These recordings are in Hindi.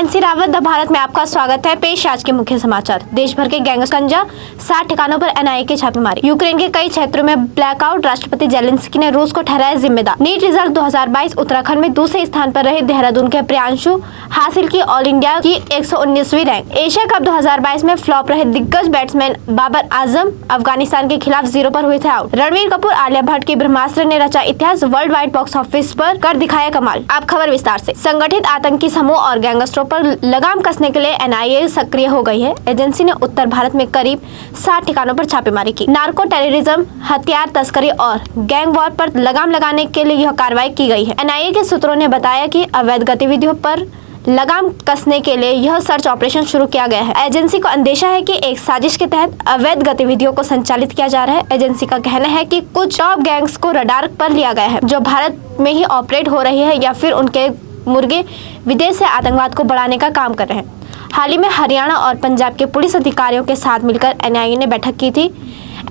नैन्सी रावत द भारत में आपका स्वागत है। पेश आज के मुख्य समाचार। देश भर के गैंगस्टर 60 ठिकानों पर एनआईए की छापेमारी। यूक्रेन के कई क्षेत्रों में ब्लैकआउट। राष्ट्रपति जेलेंस्की ने रूस को ठहराया जिम्मेदार। नीट रिजल्ट 2022 उत्तराखंड में दूसरे स्थान पर रहे देहरादून के प्रियांशु। हासिल की ऑल इंडिया की 119वीं रैंक। एशिया कप 2022 में फ्लॉप रहे दिग्गज बैट्समैन बाबर आजम अफगानिस्तान के खिलाफ 0 पर हुए थे आउट। रणवीर कपूर आलिया भट्ट की ब्रह्मास्त्र ने रचा इतिहास। वर्ल्ड वाइड बॉक्स ऑफिस पर कर दिखाया कमाल। अब खबर विस्तार से। संगठित आतंकी समूह और गैंगस्टरों पर लगाम कसने के लिए एनआईए सक्रिय हो गई है। एजेंसी ने उत्तर भारत में करीब 60 ठिकानों पर छापेमारी की। नार्को टेररिज्म, हथियार तस्करी और गैंग वॉर पर लगाम लगाने के लिए यह कार्रवाई की गई है। एनआईए के सूत्रों ने बताया कि अवैध गतिविधियों पर लगाम कसने के लिए यह सर्च ऑपरेशन शुरू किया गया है। एजेंसी को अंदेशा है कि एक साजिश के तहत अवैध गतिविधियों को संचालित किया जा रहा है। एजेंसी का कहना है कि कुछ टॉप गैंग्स को रडार पर लिया गया है जो भारत में ही ऑपरेट हो रही है या फिर उनके मुर्गे विदेश से आतंकवाद को बढ़ाने का काम कर रहे हैं। हाल ही में हरियाणा और पंजाब के पुलिस अधिकारियों के साथ मिलकर एनआईए ने बैठक की थी।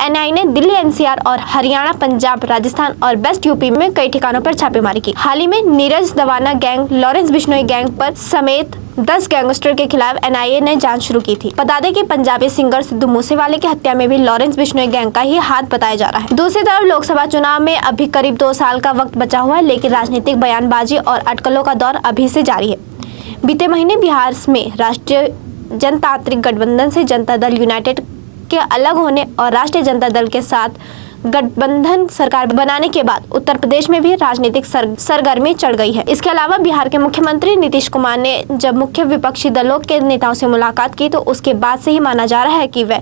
एनआईए ने दिल्ली, एनसीआर और हरियाणा, पंजाब, राजस्थान और वेस्ट यूपी में कई ठिकानों पर छापेमारी की। हाल ही में नीरज दवाना गैंग, लॉरेंस बिश्नोई गैंग पर समेत 10 गैंगस्टर के खिलाफ एनआईए ने जांच शुरू की थी। बता दें कि पंजाबी सिंगर सिद्धू मूसेवाले की हत्या में भी लॉरेंस बिश्नोई गैंग का ही हाथ बताया जा रहा है। दूसरी तरफ लोकसभा चुनाव में अभी करीब 2 साल का वक्त बचा हुआ है, लेकिन राजनीतिक बयानबाजी और अटकलों का दौर अभी से जारी है। बीते महीने बिहार में राष्ट्रीय जनतांत्रिक गठबंधन से जनता दल यूनाइटेड के अलग होने और राष्ट्रीय जनता दल के साथ गठबंधन सरकार बनाने के बाद उत्तर प्रदेश में भी राजनीतिक सरगर्मी चढ़ गई है। इसके अलावा बिहार के मुख्यमंत्री नीतीश कुमार ने जब मुख्य विपक्षी दलों के नेताओं से मुलाकात की तो उसके बाद से ही माना जा रहा है कि वे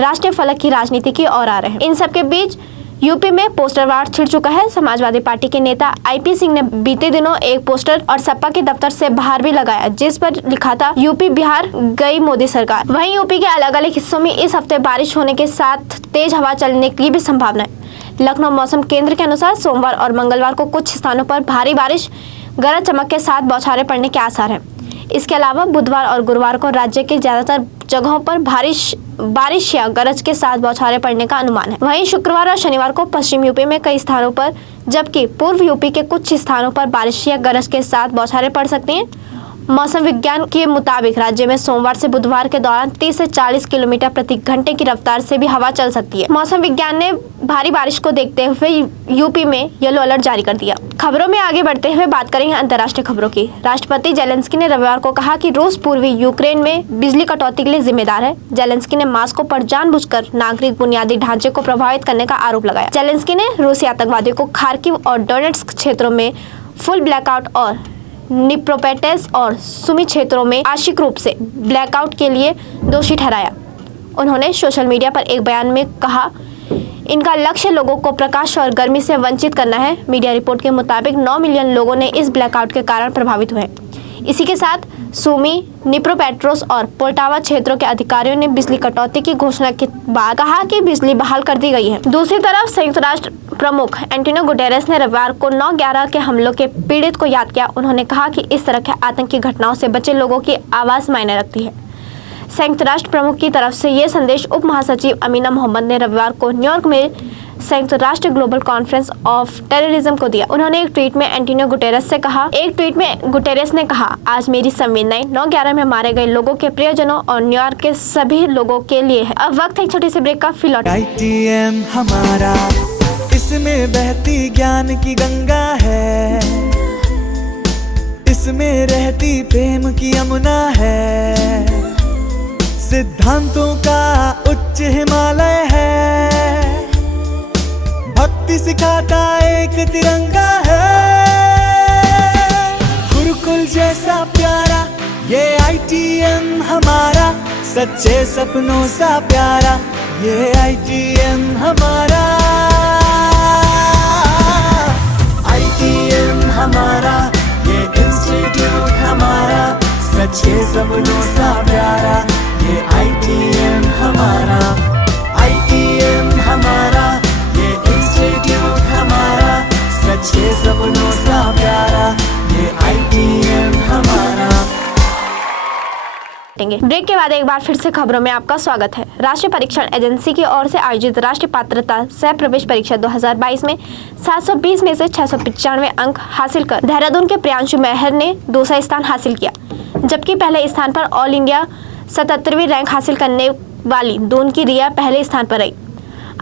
राष्ट्रीय फलक की राजनीति की ओर आ रहे हैं। इन सबके बीच यूपी में पोस्टर वार छिड़ चुका है। समाजवादी पार्टी के नेता आईपी सिंह ने बीते दिनों एक पोस्टर और सपा के दफ्तर से बाहर भी लगाया, जिस पर लिखा था यूपी बिहार गई मोदी सरकार। वहीं यूपी के अलग अलग हिस्सों में इस हफ्ते बारिश होने के साथ तेज हवा चलने की भी संभावना है। लखनऊ मौसम केंद्र के अनुसार सोमवार और मंगलवार को कुछ स्थानों पर भारी बारिश, गरज चमक के साथ बौछारें पड़ने के आसार हैं। इसके अलावा बुधवार और गुरुवार को राज्य के ज्यादातर जगहों पर बारिश या गरज के साथ बौछारें पड़ने का अनुमान है। वहीं शुक्रवार और शनिवार को पश्चिम यूपी में कई स्थानों पर जबकि पूर्व यूपी के कुछ स्थानों पर बारिश या गरज के साथ बौछारें पड़ सकती हैं। मौसम विज्ञान के मुताबिक राज्य में सोमवार से बुधवार के दौरान 30 से 40 किलोमीटर प्रति घंटे की रफ्तार से भी हवा चल सकती है। मौसम विज्ञान ने भारी बारिश को देखते हुए यूपी में येलो अलर्ट जारी कर दिया। खबरों में आगे बढ़ते हुए बात करेंगे अंतर्राष्ट्रीय खबरों की। राष्ट्रपति जेलेंस्की ने रविवार को कहा कि रूस पूर्वी यूक्रेन में बिजली कटौती के लिए जिम्मेदार है। जेलेंस्की ने मास्को पर जानबूझकर नागरिक बुनियादी ढांचे को प्रभावित करने का आरोप लगाया। जेलेंस्की ने रूसी आतंकवादियों को खार्किव और डोनेट्स्क क्षेत्रों में फुल ब्लैकआउट और निप्रोपेट्रेव्स्क और सुमी क्षेत्रों में आंशिक रूप से ब्लैकआउट के लिए दोषी ठहराया। उन्होंने सोशल मीडिया पर एक बयान में कहा, इनका लक्ष्य लोगों को प्रकाश और गर्मी से वंचित करना है। मीडिया रिपोर्ट के मुताबिक 9 मिलियन लोगों ने इस ब्लैकआउट के कारण प्रभावित हुए। इसी के साथ सुमी, निप्रोपेट्रोव्स्क और पोल्टावा क्षेत्रों के अधिकारियों ने बिजली कटौती की घोषणा के बाद कहा कि बिजली बहाल कर दी गई है। दूसरी तरफ संयुक्त राष्ट्र प्रमुख एंटोनियो गुटेरेस ने रविवार को 9/11 के हमलों के पीड़ित को याद किया। उन्होंने कहा कि इस तरह के आतंकी घटनाओं से बचे लोगों की आवाज मायने रखती है। संयुक्त राष्ट्र प्रमुख की तरफ से ये संदेश उप महासचिव अमीना मोहम्मद ने रविवार को न्यूयॉर्क में संयुक्त राष्ट्र ग्लोबल कॉन्फ्रेंस ऑफ टेररिज्म को दिया। उन्होंने एक ट्वीट में एंटोनियो गुटेरेस ने कहा, आज मेरी संवेदनाएं 9/11 में मारे गए लोगों के प्रियजनों और न्यूयॉर्क के सभी लोगों के लिए है। अब वक्त है एक छोटी सी ब्रेक का। फिर ITM हमारा, इसमें बहती ज्ञान की गंगा है, इसमें रहती प्रेम की यमुना है, सिद्धांतों का उच्च हिमालय है, भक्ति सिखाता एक तिरंगा है, गुरुकुल जैसा प्यारा ये ITM हमारा, सच्चे सपनों सा प्यारा ये ITM हमारा, ITM हमारा, ये इंस्टीट्यूट हमारा, सच्चे सपनों सा प्यारा ये ITM हमारा, ITM हमारा, ये इंस्टीट्यूट हमारा, सच्चे सपनों सा प्यारा ये ITM हमारा। जानेंगे। ब्रेक के बाद एक बार फिर से खबरों में आपका स्वागत है। राष्ट्रीय परीक्षण एजेंसी की ओर से आयोजित राष्ट्रीय पात्रता सह प्रवेश परीक्षा 2022 में 720 में से 695 अंक हासिल कर देहरादून के प्रियांशु मेहर ने दूसरा स्थान हासिल किया, जबकि पहले स्थान पर ऑल इंडिया 77वीं रैंक हासिल करने वाली दून की रिया पहले स्थान पर रही।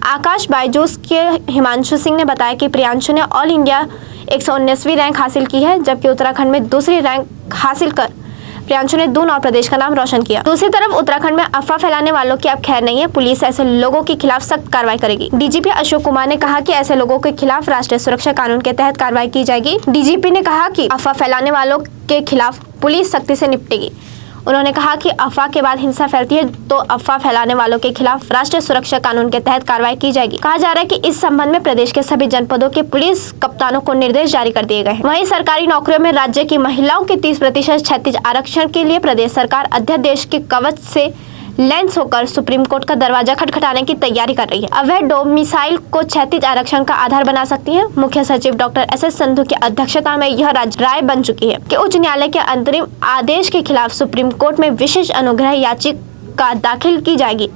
आकाश बायजूस के हिमांशु सिंह ने बताया कि प्रियांशु ने ऑल इंडिया 119वीं रैंक हासिल की है, जबकि उत्तराखंड में दूसरी रैंक हासिल कर प्रियांशु ने दून और प्रदेश का नाम रोशन किया। दूसरी तरफ उत्तराखंड में अफवाह फैलाने वालों की अब खैर नहीं है। पुलिस ऐसे लोगों के खिलाफ सख्त कार्रवाई करेगी। डीजीपी अशोक कुमार ने कहा कि ऐसे लोगों के खिलाफ राष्ट्रीय सुरक्षा कानून के तहत कार्रवाई की जाएगी। डीजीपी ने कहा कि अफवाह फैलाने वालों के खिलाफ पुलिस सख्ती से निपटेगी। उन्होंने कहा कि अफवाह के बाद हिंसा फैलती है तो अफवाह फैलाने वालों के खिलाफ राष्ट्रीय सुरक्षा कानून के तहत कार्रवाई की जाएगी। कहा जा रहा है कि इस संबंध में प्रदेश के सभी जनपदों के पुलिस कप्तानों को निर्देश जारी कर दिए गए हैं। वहीं सरकारी नौकरियों में राज्य की महिलाओं के 30% क्षैतिज आरक्षण के लिए प्रदेश सरकार अध्यादेश के कवच से लैंस होकर सुप्रीम कोर्ट का दरवाजा खटखटाने की तैयारी कर रही है। अवैध डोमिसाइल को क्षैतिज आरक्षण का आधार बना सकती है। मुख्य सचिव डॉक्टर एस संधू की अध्यक्षता में यह राय बन चुकी है कि उच्च न्यायालय के अंतरिम आदेश के खिलाफ सुप्रीम कोर्ट में विशेष अनुग्रह याचिका दाखिल की जाएगी।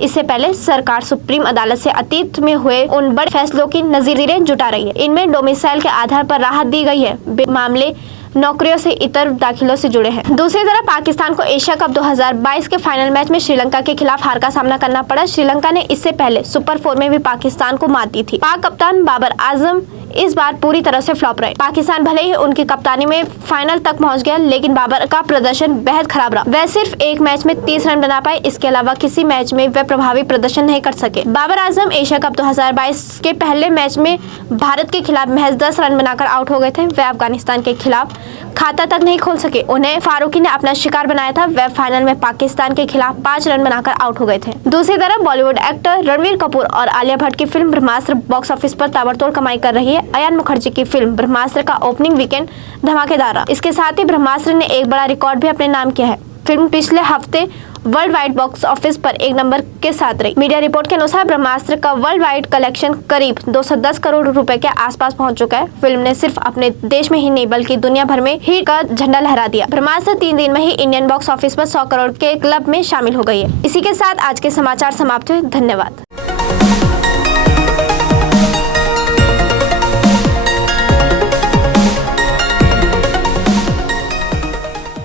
इससे पहले सरकार सुप्रीम अदालत से अतीत में हुए उन बड़े फैसलों की नजीरें जुटा रही है। इनमें डोमिसाइल के आधार पर राहत दी गई है। मामले नौकरियों से इतर दाखिलों से जुड़े हैं। दूसरी तरफ पाकिस्तान को एशिया कप 2022 के फाइनल मैच में श्रीलंका के खिलाफ हार का सामना करना पड़ा। श्रीलंका ने इससे पहले सुपर 4 में भी पाकिस्तान को मात दी थी। पाक कप्तान बाबर आजम इस बार पूरी तरह से फ्लॉप रहे। पाकिस्तान भले ही उनकी कप्तानी में फाइनल तक पहुंच गया, लेकिन बाबर का प्रदर्शन बेहद खराब रहा। वह सिर्फ एक मैच में 30 रन बना पाए। इसके अलावा किसी मैच में वह प्रभावी प्रदर्शन नहीं कर सके। बाबर आजम एशिया कप 2022 के पहले मैच में भारत के खिलाफ महज 10 रन बनाकर आउट हो गए थे। वह अफगानिस्तान के खिलाफ खाता तक नहीं खोल सके। उन्हें फारूकी ने अपना शिकार बनाया था। वह फाइनल में पाकिस्तान के खिलाफ 5 रन बनाकर आउट हो गए थे। दूसरी तरफ बॉलीवुड एक्टर रणवीर कपूर और आलिया भट्ट की फिल्म ब्रह्मास्त्र बॉक्स ऑफिस पर ताबड़तोड़ कमाई कर रही है। अयान मुखर्जी की फिल्म ब्रह्मास्त्र का ओपनिंग वीकेंड धमाकेदार रहा। इसके साथ ही ब्रह्मास्त्र ने एक बड़ा रिकॉर्ड भी अपने नाम किया है। फिल्म पिछले हफ्ते वर्ल्ड वाइड बॉक्स ऑफिस पर 1 नंबर के साथ रही। मीडिया रिपोर्ट के अनुसार ब्रह्मास्त्र का वर्ल्ड वाइड कलेक्शन करीब 210 करोड़ रुपए के आसपास पहुंच चुका है। फिल्म ने सिर्फ अपने देश में ही नहीं बल्कि दुनिया भर में हिट का झंडा लहरा दिया। ब्रह्मास्त्र 3 दिन में ही इंडियन बॉक्स ऑफिस पर 100 करोड़ के क्लब में शामिल हो गई है। इसी के साथ आज के समाचार समाप्त हुए। धन्यवाद।